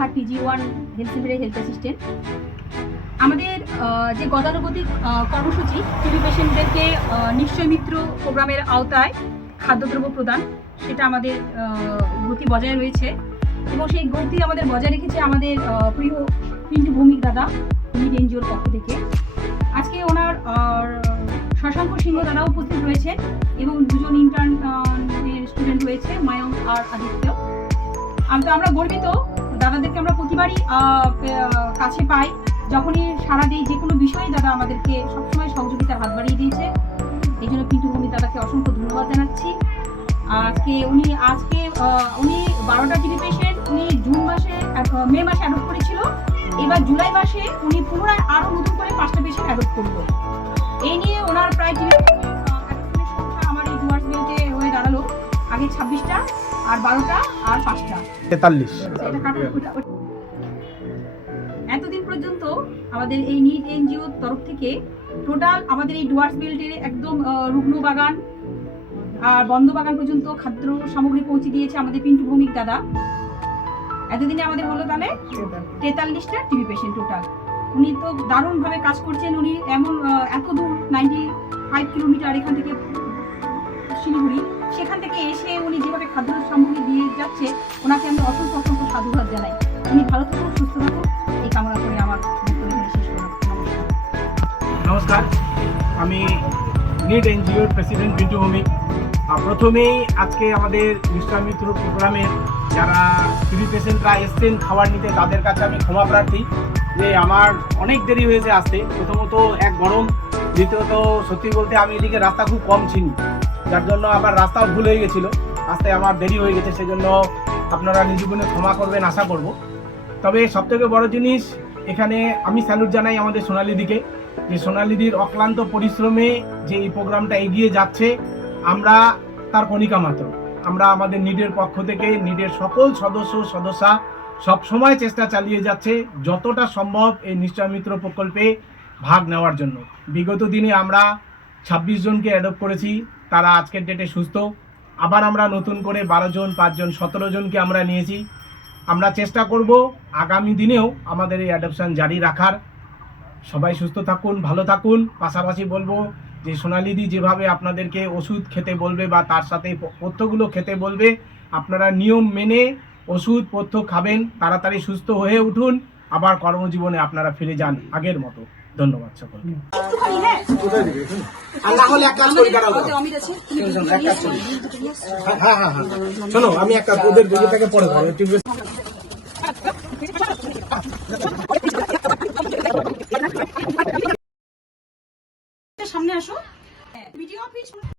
Ranaghat PG1 health সেন্টারের health assistant. আমাদের যে গতানুগতিক কর্মসূচি টিবি পেশেন্টদেরকে নিশ্চয় মিত্র প্রোগ্রামের আওতায় খাদ্যদ্রব্য প্রদান, সেটা আমাদের গতি বজায় রয়েছে এবং সেই গতি আমাদের বজায় রেখেছে আমাদের প্রিয় পিন্টু ভৌমিক দাদা নিড এনজিওর পক্ষ থেকে। আজকে ওনার শশাঙ্ক সিংহ দাদা উপস্থিত রয়েছেন এবং দুজন ইন্টার্নের স্টুডেন্ট রয়েছে, মায়ঙ্ক আর আদিত্য। আমরা গর্বিত, দাদাদেরকে আমরা প্রতিবারই কাছে পাই, যখনই সারা দিই যে কোনো বিষয়ে দাদা আমাদেরকে সবসময় সহযোগিতার হাত বাড়িয়ে দিয়েছে। এই জন্য পিন্টু ভৌমিক দাদাকে অসংখ্য ধন্যবাদ জানাচ্ছি। উনি 12টা টিবি পেশেন্ট উনি মে মাসে অ্যাডপ্ট করেছিল, এবার জুলাই মাসে উনি পুনরায় আরও নতুন করে 5টা পেশেন্ট অ্যাডপ্ট করলো। এই নিয়ে ওনার প্রায় টিবি অ্যাডপ্টের সংখ্যা আমার এই ডুয়ার্স বেল্টে হয়ে দাঁড়ালো, আগে 26টা আর 12টা আর 5টা 43। এতদিন পর্যন্ত আমাদের এই নিড এনজিওর তরফ থেকে টোটাল আমাদের এই ডুয়ার্স বেল্টের একদম রুগ্ন বাগান আর বন্ধ বাগান পর্যন্ত খাদ্য সামগ্রী পৌঁছে দিয়েছে আমাদের পিন্টু ভৌমিক দাদা। এতদিনে আমাদের হলো তাহলে 43টা টিবি পেশেন্ট টোটাল। উনি তো দারুণভাবে কাজ করছেন। উনি এত দূর 95 কিলোমিটার এখান থেকে শিলিগুড়ি, সেখান থেকে এসে উনি যেভাবে খাদ্য সামগ্রী দিয়ে যাচ্ছে, ওনাকে আমি অসংখ্য সাধুবাদ জানাই। উনি ভালো থাকুন, সুস্থ থাকুন, এই কামনা করে আমার বক্তব্য শেষ করলাম। নমস্কার, আমি নিড এনজিওর প্রেসিডেন্ট পিন্টু ভৌমিক। প্রথমেই আজকে আমাদের নিশ্চয় মিত্র প্রোগ্রামের যারা টিবি পেশেন্টরা এসছেন খাবার নিতে, তাদের কাছে আমি ক্ষমা প্রার্থী যে আমার অনেক দেরি হয়েছে আসতে। প্রথমত এক গরম, দ্বিতীয়ত সত্যি বলতে আমি এদিকে রাস্তা খুব কম চিনি, যার জন্য আবার রাস্তাও ভুল হয়ে গেছিলো, আসতে আমার দেরি হয়ে গেছে। সেজন্য আপনারা নিজ গুণে ক্ষমা করবেন আশা করব। তবে সবথেকে বড় জিনিস, এখানে আমি স্যালুট জানাই আমাদের সোনালিদিকে, যে সোনালিদির অক্লান্ত পরিশ্রমে যে এই প্রোগ্রামটা এগিয়ে যাচ্ছে, আমরা তার কণিকা মাত্র। আমরা আমাদের নিডের পক্ষ থেকে নিডের সকল সদস্যা সবসময় চেষ্টা চালিয়ে যাচ্ছে যতটা সম্ভব এই নিশ্চয় মিত্র প্রকল্পে ভাগ নেওয়ার জন্য। বিগত দিনে আমরা 26 জনকে অ্যাডপ্ট করেছি, তারা আজকের ডেটে সুস্থ। আবার আমরা নতুন করে 12 জন, 5 জন, 17 জনকে আমরা নিয়েছি। আমরা চেষ্টা করব আগামী দিনেও আমাদের এই অ্যাডপশন জারি রাখার। সবাই সুস্থ থাকুন, ভালো থাকুন। পাশাপাশি বলবো যে সোনালিদি যেভাবে আপনাদেরকে ওষুধ খেতে বলবে বা তার সাথে পথ্যগুলো খেতে বলবে, আপনারা নিয়ম মেনে ওষুধ পথ্য খাবেন, তাড়াতাড়ি সুস্থ হয়ে উঠুন, আবার কর্মজীবনে আপনারা ফিরে যান আগের মতো। ধন্যবাদ সকলকে। শোনো, আমি একটা ওদের দিকে পড়ে সামনে আসো ভিডিও অফিস।